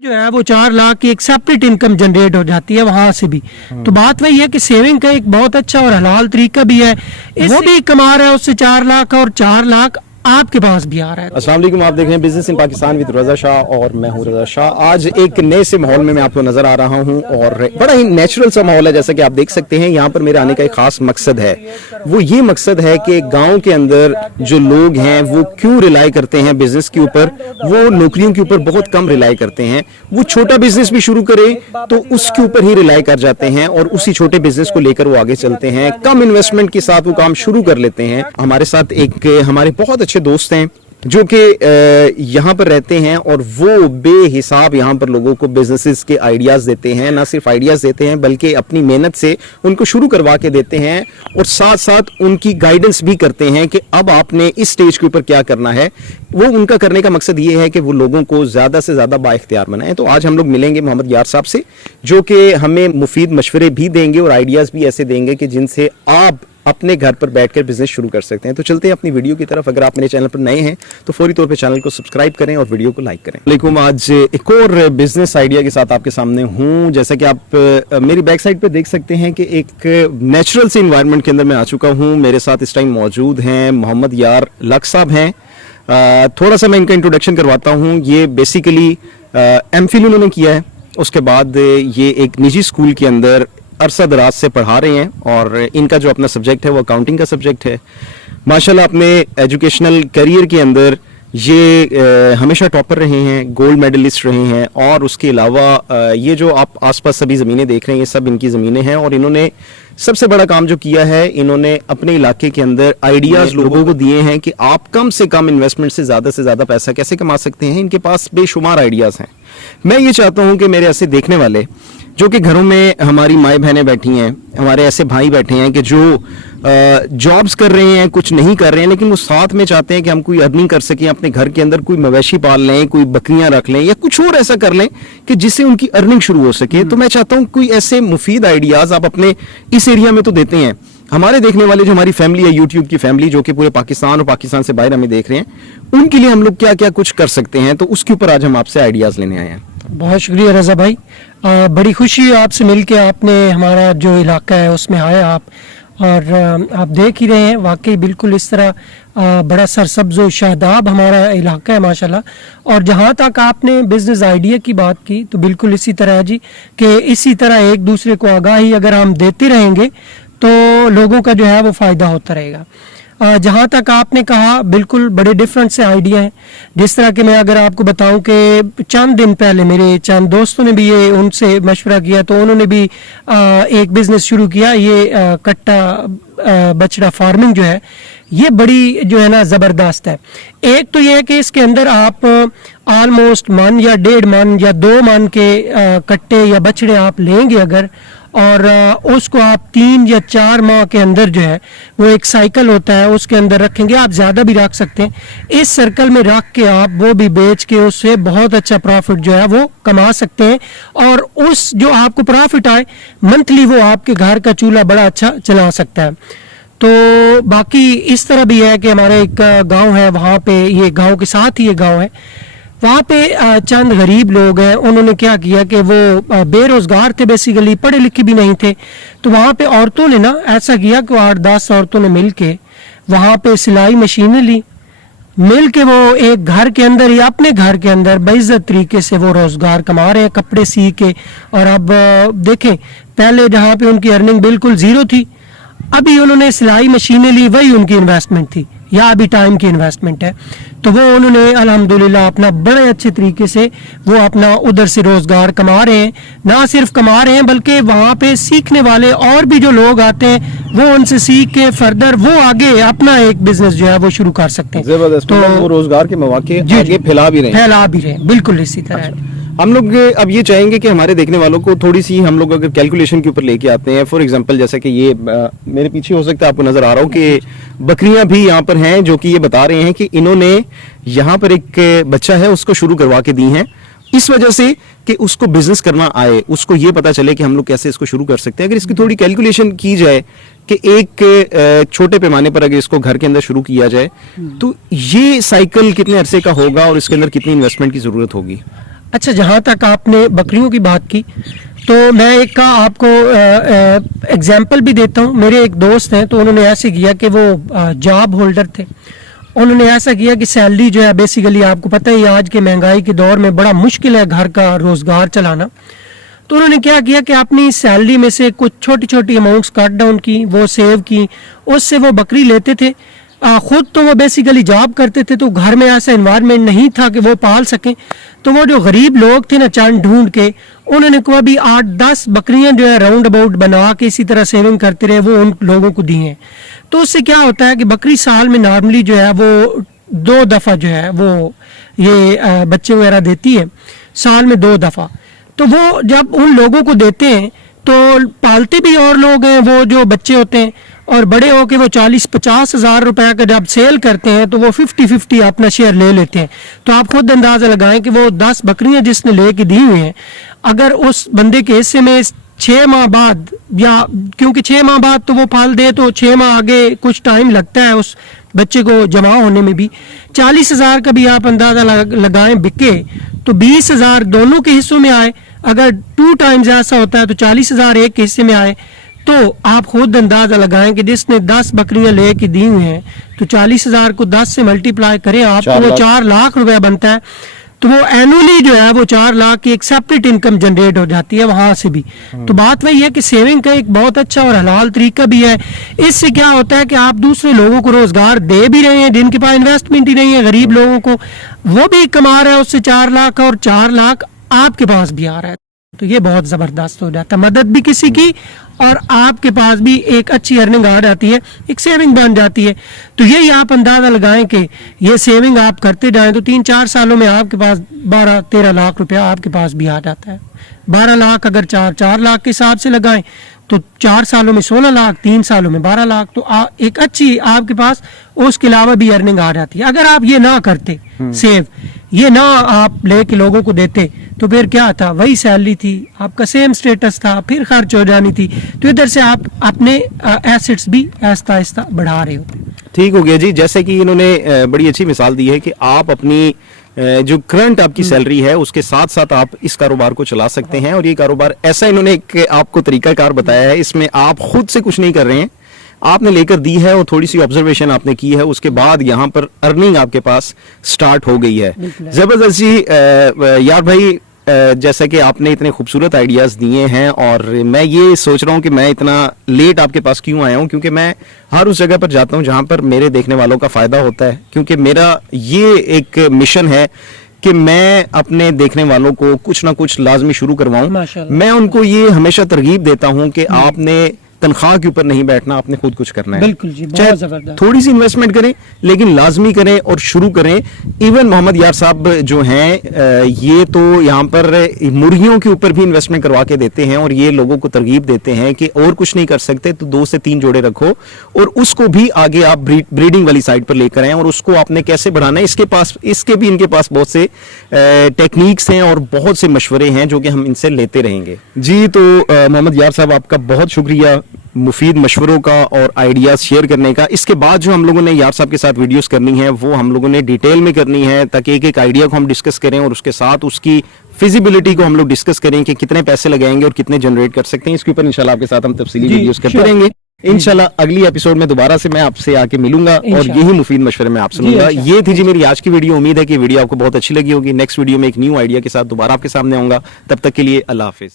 जो है वो 4 लाख की एक सेपरेट इनकम जनरेट हो जाती है वहां से भी। तो बात वही है कि सेविंग का एक बहुत अच्छा और हलाल तरीका भी है, वो भी कमा रहा है उससे 4 लाख और 4 लाख आपके पास भी आ रहा है। अस्सलाम वालेकुम, आप देख रहे हैं बिजनेस इन पाकिस्तान विद रजा शाह और मैं हूं रजा शाह। आज एक नए से माहौल में मैं आपको नजर आ रहा हूं और बड़ा ही नेचुरल सा माहौल है। जैसा कि आप देख सकते हैं, यहाँ पर मेरे आने का एक खास मकसद है। वो ये मकसद है कि गांव के अंदर जो लोग हैं वो क्यों रिलाई करते हैं बिजनेस के ऊपर, वो नौकरियों के ऊपर बहुत कम रिलाई करते हैं। वो छोटा बिजनेस भी शुरू करें तो उसके ऊपर ही रिलाई कर जाते हैं और उसी छोटे बिजनेस को लेकर वो आगे चलते हैं। कम इन्वेस्टमेंट के साथ वो काम शुरू कर लेते हैं। हमारे साथ एक हमारे बहुत अच्छे दोस्त हैं जो कि यहाँ पर रहते हैं और वो बेहिसाब यहाँ पर लोगों को बिजनेसेस के आइडियाज देते हैं। ना सिर्फ आइडियाज देते हैं बल्कि अपनी मेहनत से उनको शुरू करवा के देते हैं और साथ साथ उनकी गाइडेंस भी करते हैं कि अब आपने इस स्टेज के ऊपर क्या करना है। वो उनका करने का मकसद ये है कि वो लोगों को ज्यादा से ज्यादा बाइख्तियार बनाएं। तो आज हम लोग मिलेंगे मोहम्मद यार साहब से, जो कि हमें मुफीद मशवरे भी देंगे और आइडियाज भी ऐसे देंगे कि जिनसे आप अपने घर पर बैठकर बिजनेस शुरू कर सकते हैं। तो चलते हैं अपनी वीडियो की तरफ। अगर आप मेरे चैनल पर नए हैं तो फौरी तौर पे चैनल को सब्सक्राइब करें और वीडियो को लाइक करें। वालेकुम, आज एक और बिजनेस आइडिया के साथ आपके सामने हूं। जैसा कि आप मेरी बैक साइड पे देख सकते हैं कि एक नेचुरल से इन्वायरमेंट के अंदर मैं आ चुका हूं। मेरे साथ इस टाइम मौजूद हैं मोहम्मद यार लक साहब हैं। थोड़ा सा मैं इनका इंट्रोडक्शन करवाता हूँ। ये बेसिकली एमफिल उन्होंने किया है, उसके बाद ये एक निजी स्कूल के अंदर अरसा दराज से पढ़ा रहे हैं और इनका जो अपना सब्जेक्ट है वो अकाउंटिंग का सब्जेक्ट है। माशाल्लाह अपने एजुकेशनल करियर के अंदर ये हमेशा टॉपर रहे हैं, गोल्ड मेडलिस्ट रहे हैं और उसके अलावा ये जो आप आसपास सभी ज़मीनें देख रहे हैं ये सब इनकी ज़मीनें हैं। और इन्होंने सबसे बड़ा काम जो किया है, इन्होंने अपने इलाके के अंदर आइडियाज़ लोगों को दिए हैं कि आप कम से कम इन्वेस्टमेंट से ज़्यादा पैसा कैसे कमा सकते हैं। इनके पास बेशुमार आइडियाज़ हैं। मैं ये चाहता हूँ कि मेरे ऐसे देखने वाले जो कि घरों में हमारी माए बहनें बैठी हैं, हमारे ऐसे भाई बैठे हैं कि जो जॉब्स कर रहे हैं, कुछ नहीं कर रहे हैं, लेकिन वो साथ में चाहते हैं कि हम कोई अर्निंग कर सकें, अपने घर के अंदर कोई मवेशी पाल लें, कोई बकरियां रख लें या कुछ और ऐसा कर लें कि जिससे उनकी अर्निंग शुरू हो सके। तो मैं चाहता हूँ कोई ऐसे मुफीद आइडियाज आप अपने इस एरिया में तो देते हैं। हमारे देखने वाले जो हमारी फैमिली है, यूट्यूब की फैमिली जो कि पूरे पाकिस्तान और पाकिस्तान से बाहर हमें देख रहे हैं, उनके लिए हम लोग क्या क्या कुछ कर सकते हैं, तो उसके ऊपर आज हम आपसे आइडियाज लेने आए हैं। बहुत शुक्रिया रजा भाई, बड़ी खुशी है आपसे मिलके। आपने हमारा जो इलाका है उसमें आए आप, और आप देख ही रहे हैं वाकई बिल्कुल इस तरह बड़ा सरसब्ज व शादाब हमारा इलाका है माशाल्लाह। और जहाँ तक आपने बिजनेस आइडिया की बात की तो बिल्कुल इसी तरह है जी, कि इसी तरह एक दूसरे को आगाही अगर हम देते रहेंगे तो लोगों का जो है वो फ़ायदा होता रहेगा। जहाँ तक आपने कहा बिल्कुल बड़े डिफरेंट से आइडिया हैं। जिस तरह के मैं अगर आपको बताऊं कि चंद दिन पहले मेरे चंद दोस्तों ने भी ये उनसे मशवरा किया तो उन्होंने भी एक बिजनेस शुरू किया। ये कट्टा बछड़ा फार्मिंग जो है ये बड़ी जो है ना ज़बरदस्त है। एक तो ये है कि इसके अंदर आप ऑलमोस्ट मन या 1.5 मन या 2 मन के कट्टे या बछड़े आप लेंगे अगर, और उसको आप 3 या 4 माह के अंदर जो है वो एक साइकिल होता है उसके अंदर रखेंगे। आप ज़्यादा भी रख सकते हैं। इस सर्कल में रख के आप वो भी बेच के उससे बहुत अच्छा प्रॉफिट जो है वो कमा सकते हैं और उस जो आपको प्रॉफिट आए मंथली वो आपके घर का चूल्हा बड़ा अच्छा चला सकता है। तो बाकी इस तरह भी है कि हमारे एक गाँव है, वहाँ पे ये गाँव के साथ ही ये गाँव है, वहाँ पे चंद गरीब लोग हैं। उन्होंने क्या किया कि वो बेरोजगार थे, बेसिकली पढ़े लिखे भी नहीं थे। तो वहाँ पे औरतों ने ना ऐसा किया कि 8-10 औरतों ने मिल के वहाँ पे सिलाई मशीनें ली, मिल के वो एक घर के अंदर या अपने घर के अंदर बेइज्जत तरीके से वो रोजगार कमा रहे हैं कपड़े सी के। और अब देखें, पहले जहाँ पे उनकी अर्निंग बिल्कुल ज़ीरो थी, अभी उन्होंने सिलाई मशीनें ली, वही उनकी इन्वेस्टमेंट थी या अभी टाइम की इन्वेस्टमेंट है। तो वो उन्होंने अल्हम्दुलिल्लाह अपना बड़े अच्छे तरीके से वो अपना उधर से रोजगार कमा रहे हैं। ना सिर्फ कमा रहे हैं बल्कि वहाँ पे सीखने वाले और भी जो लोग आते हैं वो उनसे सीख के फर्दर वो आगे अपना एक बिजनेस जो है वो शुरू कर सकते हैं। तो वो रोजगार के मौके आगे फैला भी रहे बिल्कुल इसी तरह। हम लोग अब ये चाहेंगे कि हमारे देखने वालों को थोड़ी सी हम लोग अगर कैलकुलेशन के ऊपर लेके आते हैं। फॉर एग्जांपल जैसे कि ये मेरे पीछे हो सकता है आपको नजर आ रहा हो कि बकरियां भी यहाँ पर हैं, जो कि ये बता रहे हैं कि इन्होंने यहाँ पर एक बच्चा है उसको शुरू करवा के दी हैं इस वजह से कि उसको बिजनेस करना आए, उसको ये पता चले कि हम लोग कैसे इसको शुरू कर सकते हैं। अगर इसकी थोड़ी कैलकुलेशन की जाए कि एक छोटे पैमाने पर अगर इसको घर के अंदर शुरू किया जाए तो ये साइकिल कितने अरसे का होगा और इसके अंदर कितनी इन्वेस्टमेंट की जरूरत होगी? अच्छा, जहाँ तक आपने बकरियों की बात की तो मैं एक का आपको एग्जाम्पल भी देता हूँ। मेरे एक दोस्त हैं, तो उन्होंने ऐसे किया कि वो जॉब होल्डर थे। उन्होंने ऐसा किया कि सैलरी जो है, बेसिकली आपको पता ही आज के महंगाई के दौर में बड़ा मुश्किल है घर का रोज़गार चलाना। तो उन्होंने क्या किया कि अपनी सैलरी में से कुछ छोटी छोटी अमाउंट्स कट डाउन की, वो सेव की, उससे वो बकरी लेते थे। खुद तो वो बेसिकली जॉब करते थे, तो घर में ऐसा एनवायरनमेंट नहीं था कि वो पाल सकें। तो वो जो गरीब लोग थे ना, चंद ढूंढ के उन्होंने को अभी 8-10 बकरियां जो है राउंड अबाउट बना के इसी तरह सेविंग करते रहे, वो उन लोगों को दी हैं। तो उससे क्या होता है कि बकरी साल में नॉर्मली जो है वो 2 दफ़ा जो है वो ये बच्चे वगैरह देती है, साल में 2 दफ़ा। तो वो जब उन लोगों को देते हैं तो पालते भी और लोग हैं, वो जो बच्चे होते हैं, और बड़े हो के वो 40-50 हज़ार रुपए का जब सेल करते हैं तो वो 50-50 अपना शेयर ले लेते हैं। तो आप खुद अंदाज़ा लगाएं कि वो 10 बकरियां जिसने लेके दी हुई हैं, अगर उस बंदे के हिस्से में 6 माह बाद, या क्योंकि 6 माह बाद तो वो पाल दे तो 6 माह आगे कुछ टाइम लगता है उस बच्चे को जमा होने में भी, 40 हज़ार का भी आप अंदाज़ा लगाएं बिके तो 20 हज़ार दोनों के हिस्सों में आए। अगर 2 टाइम्स ऐसा होता है तो 40 हज़ार एक के हिस्से में आए। तो आप खुद अंदाजा लगाएं कि जिसने 10 बकरियां लेके दी हुई हैं, तो 40 हज़ार को 10 से मल्टीप्लाई करें आप, तो वो 4 लाख रुपया बनता है। तो वो एनुअली जो है वो 4 लाख की एक सेपरेट इनकम जनरेट हो जाती है वहां से भी। तो बात वही है कि सेविंग का एक बहुत अच्छा और हलाल तरीका भी है। इससे क्या होता है कि आप दूसरे लोगों को रोजगार दे भी रहे हैं जिनके पास इन्वेस्टमेंट ही नहीं है, गरीब लोगों को, वो भी कमा रहा है उससे 4 लाख, और 4 लाख आपके पास भी आ रहा है। तो ये बहुत जबरदस्त हो जाता है, मदद भी किसी की और आपके पास भी एक अच्छी अर्निंग आ जाती है, एक सेविंग बन जाती है। तो यही आप अंदाजा लगाएं कि ये सेविंग आप करते जाएं तो 3-4 सालों में आपके पास 12-13 लाख रुपया आपके पास भी आ जाता है। 12 लाख अगर 4 लाख के हिसाब से लगाएं तो 4 सालों में 16 लाख, 3 सालों में 12 लाख, तो एक अच्छी आपके पास उसके अलावा भी अर्निंग आ जाती है। अगर आप ये ना करते सेव, ये ना आप लेके लोगों को देते, तो फिर क्या था, वही सैलरी थी, आपका सेम स्टेटस था, फिर खर्च हो जानी थी। तो इधर से आप अपने एसेट्स भी आहिस्ता आहिस्ता बढ़ा रहे होते। ठीक हो गया जी। जैसे कि इन्होंने बड़ी अच्छी मिसाल दी है कि आप अपनी जो करंट आपकी सैलरी है उसके साथ साथ आप इस कारोबार को चला सकते हैं। और ये कारोबार ऐसा इन्होंने एक आपको तरीकाकार बताया है, इसमें आप खुद से कुछ नहीं कर रहे हैं, आपने लेकर दी है और थोड़ी सी ऑब्जर्वेशन आपने की है, उसके बाद यहाँ पर अर्निंग आपके पास स्टार्ट हो गई है। जबरदस्त जी। यार भाई, जैसा कि आपने इतने खूबसूरत आइडियाज़ दिए हैं, और मैं ये सोच रहा हूँ कि मैं इतना लेट आपके पास क्यों आया हूँ, क्योंकि मैं हर उस जगह पर जाता हूँ जहाँ पर मेरे देखने वालों का फ़ायदा होता है। क्योंकि मेरा ये एक मिशन है कि मैं अपने देखने वालों को कुछ ना कुछ लाजमी शुरू करवाऊँ। मैं उनको ये हमेशा तरगीब देता हूँ कि आपने तनख्वाह के ऊपर नहीं बैठना, आपने खुद कुछ करना है। बिल्कुल जी, बहुत जबरदस्त। थोड़ी सी इन्वेस्टमेंट करें लेकिन लाजमी करें और शुरू करें। इवन मोहम्मद यार साहब जो हैं, ये तो यहाँ पर मुर्गियों के ऊपर भी इन्वेस्टमेंट करवा के देते हैं, और ये लोगों को तरगीब देते हैं कि और कुछ नहीं कर सकते तो 2 से 3 जोड़े रखो, और उसको भी आगे आप ब्रीडिंग वाली साइड पर लेकर आए, और उसको आपने कैसे बढ़ाना है, इसके भी इनके पास बहुत से टेक्निक्स हैं और बहुत से मशवरे हैं जो कि हम इनसे लेते रहेंगे जी। तो मोहम्मद यार साहब, आपका बहुत शुक्रिया मुफीद मशवरों का और आइडियाज शेयर करने का। इसके बाद जो हम लोगों ने यार साहब के साथ वीडियोस करनी है वो हम लोगों ने डिटेल में करनी है, ताकि एक एक आइडिया को हम डिस्कस करें और उसके साथ उसकी फिजिबिलिटी को हम लोग डिस्कस करें कि कितने पैसे लगाएंगे और कितने जनरेट कर सकते हैं। इसके ऊपर इंशाल्लाह आपके साथ हम तफसीली वीडियोस करते रहेंगे। इंशाल्लाह अगली एपिसोड में दोबारा से मैं आपसे आके मिलूंगा और यही मुफीद मशवरे में आप सुनूंगा। ये थी जी मेरी आज की वीडियो। उम्मीद है कि वीडियो आपको बहुत अच्छी लगी होगी। नेक्स्ट वीडियो में एक न्यू आइडिया के साथ दोबारा आपके सामने आऊंगा। तब तक के लिए अल्लाह हाफिज।